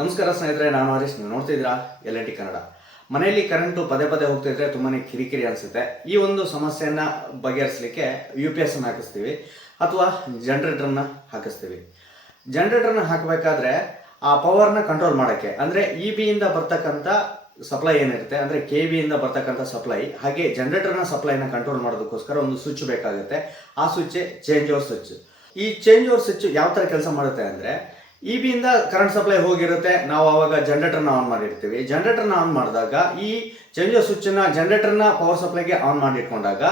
ನಮಸ್ಕಾರ ಸ್ನೇಹಿತರೆ, ನಾನು ಹರೀಶ್. ನೀವು ನೋಡ್ತಿದ್ದೀರಾ LNT ಕನ್ನಡ. ಮನೆಯಲ್ಲಿ ಕರೆಂಟು ಪದೇ ಪದೇ ಹೋಗ್ತಿದ್ರೆ ತುಂಬಾ ಕಿರಿಕಿರಿ ಅನಿಸುತ್ತೆ. ಈ ಒಂದು ಸಮಸ್ಯೆಯನ್ನು ಬಗೆಹರಿಸಲಿಕ್ಕೆ UPS ಅನ್ನು ಹಾಕಿಸ್ತೀವಿ ಅಥವಾ ಜನರೇಟರ್ನ ಹಾಕಿಸ್ತೀವಿ. ಜನರೇಟರ್ನ ಹಾಕಬೇಕಾದ್ರೆ ಆ ಪವರ್ನ ಕಂಟ್ರೋಲ್ ಮಾಡೋಕ್ಕೆ, ಅಂದರೆ EBಯಿಂದ ಬರ್ತಕ್ಕಂಥ ಸಪ್ಲೈ ಏನಿರುತ್ತೆ, ಅಂದರೆ KVಯಿಂದ ಬರ್ತಕ್ಕಂಥ ಸಪ್ಲೈ, ಹಾಗೆ ಜನರೇಟರ್ನ ಸಪ್ಲೈನ ಕಂಟ್ರೋಲ್ ಮಾಡೋದಕ್ಕೋಸ್ಕರ ಒಂದು ಸ್ವಿಚ್ ಬೇಕಾಗುತ್ತೆ. ಆ ಸ್ವಿಚ್ ಚೇಂಜ್ ಓವರ್ ಸ್ವಿಚ್. ಈ ಚೇಂಜ್ ಓವರ್ ಸ್ವಿಚ್ ಯಾವ ಥರ ಕೆಲಸ ಮಾಡುತ್ತೆ ಅಂದರೆ, EBಯಿಂದ ಕರೆಂಟ್ ಸಪ್ಲೈ ಹೋಗಿರುತ್ತೆ, ನಾವು ಆವಾಗ ಜನರೇಟರ್ನ ಆನ್ ಮಾಡಿರ್ತೀವಿ. ಜನರೇಟರ್ನ ಆನ್ ಮಾಡಿದಾಗ ಈ ಚೇಂಜ್ ಓವರ್ ಸ್ವಿಚ್ಚನ್ನು ಜನರೇಟರ್ನ ಪವರ್ ಸಪ್ಲೈಗೆ ಆನ್ ಮಾಡಿ ಇಟ್ಕೊಂಡಾಗ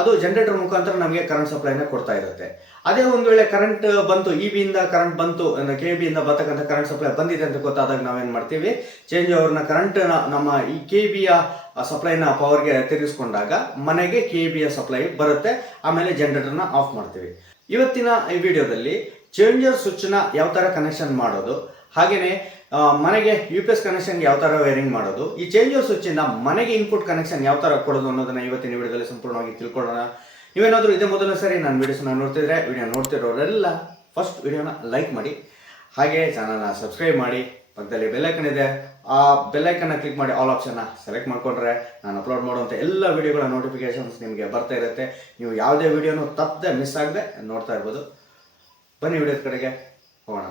ಅದು ಜನರೇಟರ್ ಮುಖಾಂತರ ನಮಗೆ ಕರೆಂಟ್ ಸಪ್ಲೈನ ಕೊಡ್ತಾ ಇರುತ್ತೆ. ಅದೇ ಒಂದು ವೇಳೆ ಕರೆಂಟ್ ಬಂತು, EBಯಿಂದ ಕರೆಂಟ್ ಬಂತು, KBಯಿಂದ ಬರ್ತಕ್ಕಂಥ ಕರೆಂಟ್ ಸಪ್ಲೈ ಬಂದಿದೆ ಅಂತ ಗೊತ್ತಾದಾಗ ನಾವೇನು ಮಾಡ್ತೀವಿ, ಚೇಂಜ್ ಓವರ್ನ ಕರೆಂಟ್ನ ನಮ್ಮ ಈ KBಯ ಸಪ್ಲೈನ ಪವರ್ಗೆ ತಿರುಗಿಸ್ಕೊಂಡಾಗ ಮನೆಗೆ KBಯ ಸಪ್ಲೈ ಬರುತ್ತೆ. ಆಮೇಲೆ ಜನರೇಟರ್ನ ಆಫ್ ಮಾಡ್ತೀವಿ. ಇವತ್ತಿನ ಈ ವಿಡಿಯೋದಲ್ಲಿ ಚೇಂಜರ್ ಸ್ವಿಚ್ನ ಯಾವ ಥರ ಕನೆಕ್ಷನ್ ಮಾಡೋದು, ಹಾಗೆಯೇ ಮನೆಗೆ UPS ಕನೆಕ್ಷನ್ಗೆ ಯಾವ ಥರ ವೈರಿಂಗ್ ಮಾಡೋದು, ಈ ಚೇಂಜರ್ ಸ್ವಿಚ್ಚಿಂದ ಮನೆಗೆ ಇನ್ಪುಟ್ ಕನೆಕ್ಷನ್ ಯಾವ ಥರ ಕೊಡೋದು ಅನ್ನೋದನ್ನು ಇವತ್ತಿನ ವಿಡಿಯೋದಲ್ಲಿ ಸಂಪೂರ್ಣವಾಗಿ ತಿಳ್ಕೊಳ್ಳೋಣ. ನೀವೇನಾದರೂ ಇದೇ ಮೊದಲನೇ ಸರಿ ನನ್ನ ವೀಡಿಯೋಸ್ನ ನೋಡ್ತಿದ್ರೆ, ವಿಡಿಯೋ ನೋಡ್ತಿರೋರೆಲ್ಲ ಫಸ್ಟ್ ವಿಡಿಯೋನ ಲೈಕ್ ಮಾಡಿ, ಹಾಗೆ ಚಾನಲ್ನ ಸಬ್ಸ್ಕ್ರೈಬ್ ಮಾಡಿ. ಪಕ್ಕದಲ್ಲಿ ಬೆಲ್ಲೈಕನ್ ಇದೆ, ಆ ಬೆಲ್ಲೈಕನ್ನ ಕ್ಲಿಕ್ ಮಾಡಿ ಆಲ್ ಆಪ್ಷನ್ನ ಸೆಲೆಕ್ಟ್ ಮಾಡಿಕೊಂಡ್ರೆ ನಾನು ಅಪ್ಲೋಡ್ ಮಾಡುವಂಥ ಎಲ್ಲ ವಿಡಿಯೋಗಳ ನೋಟಿಫಿಕೇಷನ್ಸ್ ನಿಮಗೆ ಬರ್ತಾ ಇರುತ್ತೆ. ನೀವು ಯಾವುದೇ ವಿಡಿಯೋನು ತಪ್ಪದೆ ಮಿಸ್ ಆಗದೆ ನೋಡ್ತಾ ಇರ್ಬೋದು. ಬನ್ನಿ ವಿಡಿಯೋದ ಕಡೆಗೆ ಹೋಗೋಣ.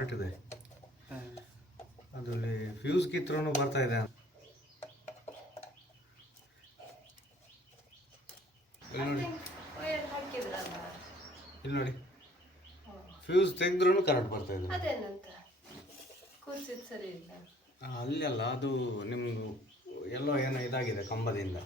ಫಾಲ್ಟ್ ಇದೆ. ಅದರಲ್ಲಿ ಫ್ಯೂಸ್ ಕಿತ್ರೂ ಬರ್ತಾ ಇದೆ. ಇಲ್ಲಿ ನೋಡಿ, ಫ್ಯೂಸ್ ತೆಗೆದ್ರೂ ಕರೆಂಟ್ ಬರ್ತಾ ಇದೆ. ಅಲ್ಲಿ ಅಲ್ಲ, ಅದು ನಿಮ್ಮದು ಎಲ್ಲೋ ಏನೋ ಇದಾಗಿದೆ ಕಂಬದಿಂದ.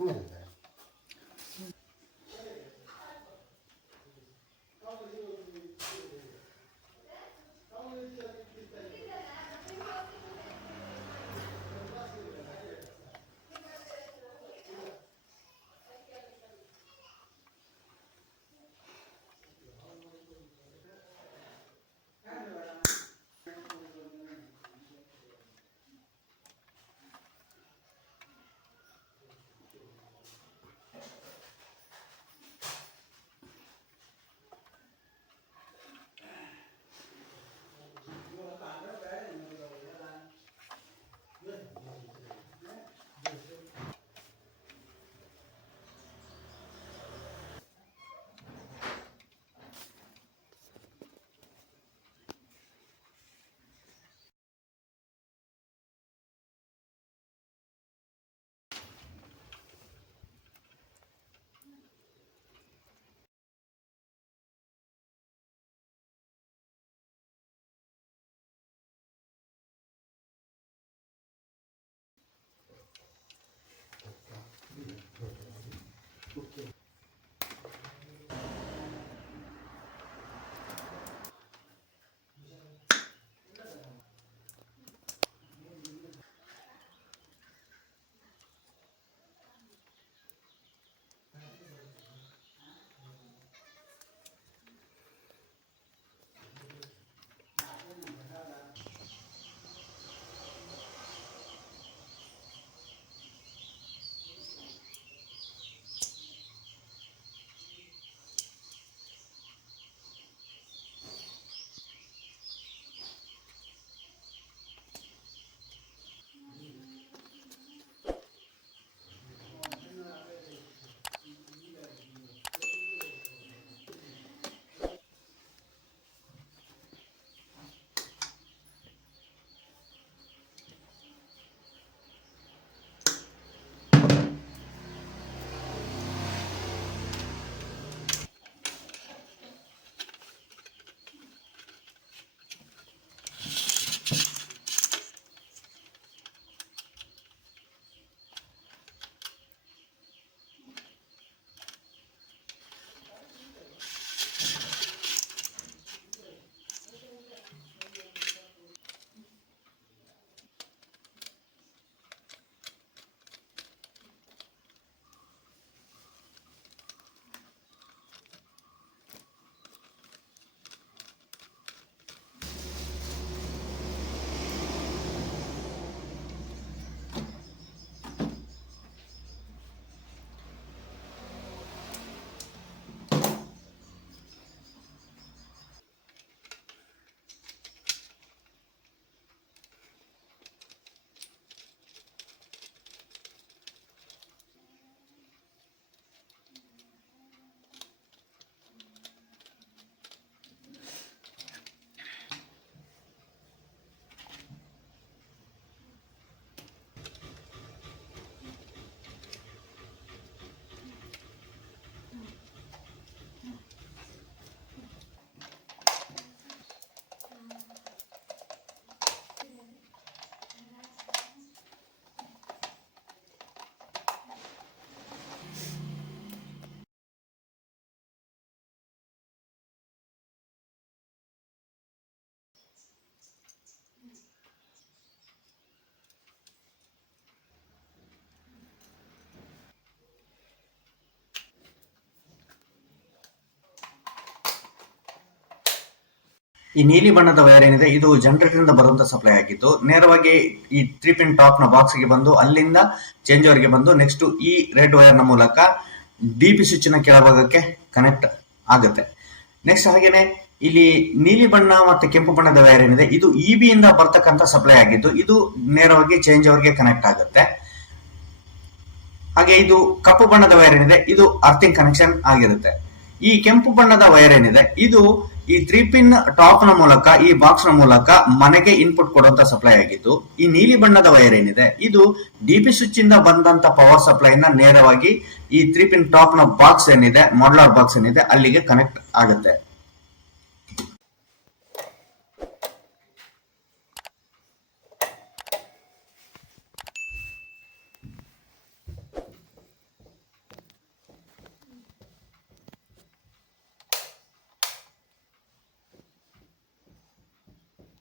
ಈ ನೀಲಿ ಬಣ್ಣದ ವೈರ್ ಏನಿದೆ ಇದು ಜನರೇಟರ್ ಇಂದ ಬರುವಂತ ಸಪ್ಲೈ ಆಗಿದ್ದು ನೇರವಾಗಿ ಈ 3 ಪಿನ್ ಟಾಪ್ ನ ಬಾಕ್ಸ್ ಗೆ ಬಂದು ಅಲ್ಲಿಂದ ಚೇಂಜ್ ಓವರ್ ಗೆ ಬಂದು ನೆಕ್ಸ್ಟ್ ಈ ರೆಡ್ ವೈರ್ ನ ಮೂಲಕ ಡಿಪಿ ಸ್ವಿಚ್ ನ ಕೆಳಭಾಗಕ್ಕೆ ಕನೆಕ್ಟ್ ಆಗುತ್ತೆ. ನೆಕ್ಸ್ಟ್ ಹಾಗೇನೆ ಇಲ್ಲಿ ನೀಲಿ ಬಣ್ಣ ಮತ್ತೆ ಕೆಂಪು ಬಣ್ಣದ ವೈರ್ ಏನಿದೆ ಇದು ಇಬಿ ಇಂದ ಬರ್ತಕ್ಕಂತ ಸಪ್ಲೈ ಆಗಿದ್ದು ಇದು ನೇರವಾಗಿ ಚೇಂಜ್ ಓವರ್ ಗೆ ಕನೆಕ್ಟ್ ಆಗುತ್ತೆ. ಹಾಗೆ ಇದು ಕಪ್ಪು ಬಣ್ಣದ ವೈರ್ ಏನಿದೆ ಇದು ಅರ್ಥಿಂಗ್ ಕನೆಕ್ಷನ್ ಆಗಿರುತ್ತೆ. ಈ ಕೆಂಪು ಬಣ್ಣದ ವೈರ್ ಏನಿದೆ ಇದು ಈ 3 ಪಿನ್ ಟಾಪ್ ನ ಮೂಲಕ ಈ ಬಾಕ್ಸ್ ನ ಮೂಲಕ ಮನೆಗೆ ಇನ್ಪುಟ್ ಕೊಡುವಂತ ಸಪ್ಲೈ ಆಗಿದ್ದು, ಈ ನೀಲಿ ಬಣ್ಣದ ವೈರ್ ಏನಿದೆ ಇದು ಡಿಪಿ ಸ್ವಿಚ್ ಇಂದ ಬಂದಂತ ಪವರ್ ಸಪ್ಲೈ ನ ನೇರವಾಗಿ ಈ 3 ಪಿನ್ ಟಾಪ್ ನ ಬಾಕ್ಸ್ ಏನಿದೆ ಮಾಡ್ಯುಲರ್ ಬಾಕ್ಸ್ ಏನಿದೆ ಅಲ್ಲಿಗೆ ಕನೆಕ್ಟ್ ಆಗುತ್ತೆ.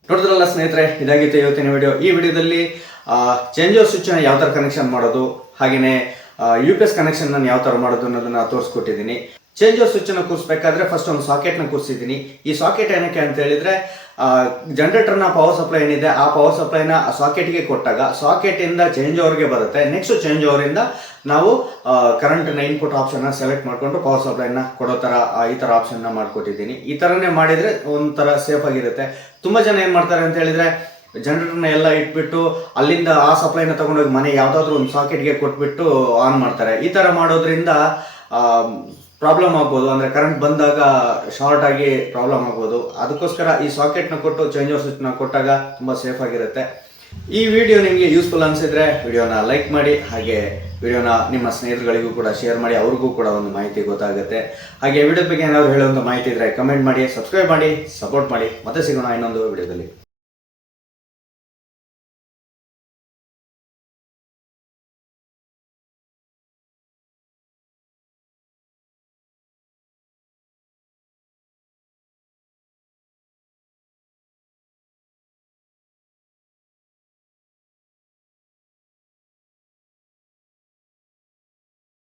ನೋಡಿದ್ರಲ್ಲ ಸ್ನೇಹಿತರೆ, ಇದಾಗಿತ್ತು ಇವತ್ತಿನ ವಿಡಿಯೋ. ಈ ವಿಡಿಯೋದಲ್ಲಿ ಚೇಂಜ್ ಓವರ್ ಸ್ವಿಚ್ ಯಾವ ಥರ ಕನೆಕ್ಷನ್ ಮಾಡೋದು, ಹಾಗೆಯೇ UPS ಕನೆಕ್ಷನ್ ನಾನು ಯಾವ ಥರ ಮಾಡೋದು ಅನ್ನೋದನ್ನ ತೋರಿಸ್ಕೊಟ್ಟಿದ್ದೀನಿ. ಚೇಂಜ್ ಓವರ್ ಸ್ವಿಚ್ ಅನ್ನು ಕೂರಿಸಬೇಕಾದ್ರೆ ಫಸ್ಟ್ ಒಂದು ಸಾಕೆಟ್ನ ಕೂರಿಸಿದ್ದೀನಿ. ಈ ಸಾಕೆಟ್ ಏನಕ್ಕೆ ಅಂತ ಹೇಳಿದ್ರೆ, ಜನರೇಟರ್ನ ಪವರ್ ಸಪ್ಲೈ ಏನಿದೆ ಆ ಪವರ್ ಸಪ್ಲೈನ ಸಾಕೆಟ್ಗೆ ಕೊಟ್ಟಾಗ ಸಾಕೆಟಿಂದ ಚೇಂಜ್ ಓವರ್ಗೆ ಬರುತ್ತೆ. ನೆಕ್ಸ್ಟ್ ಚೇಂಜ್ ಓವರಿಂದ ನಾವು ಕರೆಂಟ್ನ ಇನ್ಪುಟ್ ಆಪ್ಷನ್ನ ಸೆಲೆಕ್ಟ್ ಮಾಡಿಕೊಂಡು ಪವರ್ ಸಪ್ಲೈನ ಕೊಡೋ ಥರ ಈ ಥರ ಆಪ್ಷನ್ನ ಮಾಡಿಕೊಟ್ಟಿದ್ದೀನಿ. ಈ ಥರನೇ ಮಾಡಿದರೆ ಒಂಥರ ಸೇಫ್ ಆಗಿರುತ್ತೆ. ತುಂಬ ಜನ ಏನು ಮಾಡ್ತಾರೆ ಅಂತ ಹೇಳಿದ್ರೆ, ಜನರೇಟರ್ನ ಎಲ್ಲ ಇಟ್ಬಿಟ್ಟು ಅಲ್ಲಿಂದ ಆ ಸಪ್ಲೈನ ತಗೊಂಡೋಗಿ ಮನೆ ಯಾವುದಾದ್ರೂ ಒಂದು ಸಾಕೆಟ್ಗೆ ಕೊಟ್ಬಿಟ್ಟು ಆನ್ ಮಾಡ್ತಾರೆ. ಈ ಥರ ಮಾಡೋದ್ರಿಂದ ಪ್ರಾಬ್ಲಮ್ ಆಗ್ಬೋದು, ಅಂದರೆ ಕರೆಂಟ್ ಬಂದಾಗ ಶಾರ್ಟ್ ಆಗಿ ಪ್ರಾಬ್ಲಮ್ ಆಗ್ಬೋದು. ಅದಕ್ಕೋಸ್ಕರ ಈ ಸಾಕೆಟ್ನ ಕೊಟ್ಟು ಚೇಂಜ್ ಓವರ್ ಸ್ವಿಚ್ನ ಕೊಟ್ಟಾಗ ತುಂಬ ಸೇಫ್ ಆಗಿರುತ್ತೆ. ಈ ವಿಡಿಯೋ ನಿಮಗೆ ಯೂಸ್ಫುಲ್ ಅನಿಸಿದ್ರೆ ವಿಡಿಯೋನ ಲೈಕ್ ಮಾಡಿ, ಹಾಗೆ ವಿಡಿಯೋನ ನಿಮ್ಮ ಸ್ನೇಹಿತರುಗಳಿಗೂ ಕೂಡ ಶೇರ್ ಮಾಡಿ, ಅವ್ರಿಗೂ ಕೂಡ ಒಂದು ಮಾಹಿತಿ ಗೊತ್ತಾಗುತ್ತೆ. ಹಾಗೆ ವಿಡಿಯೋ ಬಗ್ಗೆ ಏನಾದ್ರು ಹೇಳುವಂಥ ಮಾಹಿತಿ ಇದ್ದರೆ ಕಮೆಂಟ್ ಮಾಡಿ, ಸಬ್ಸ್ಕ್ರೈಬ್ ಮಾಡಿ, ಸಪೋರ್ಟ್ ಮಾಡಿ. ಮತ್ತೆ ಸಿಗೋಣ ಇನ್ನೊಂದು ವಿಡಿಯೋದಲ್ಲಿ.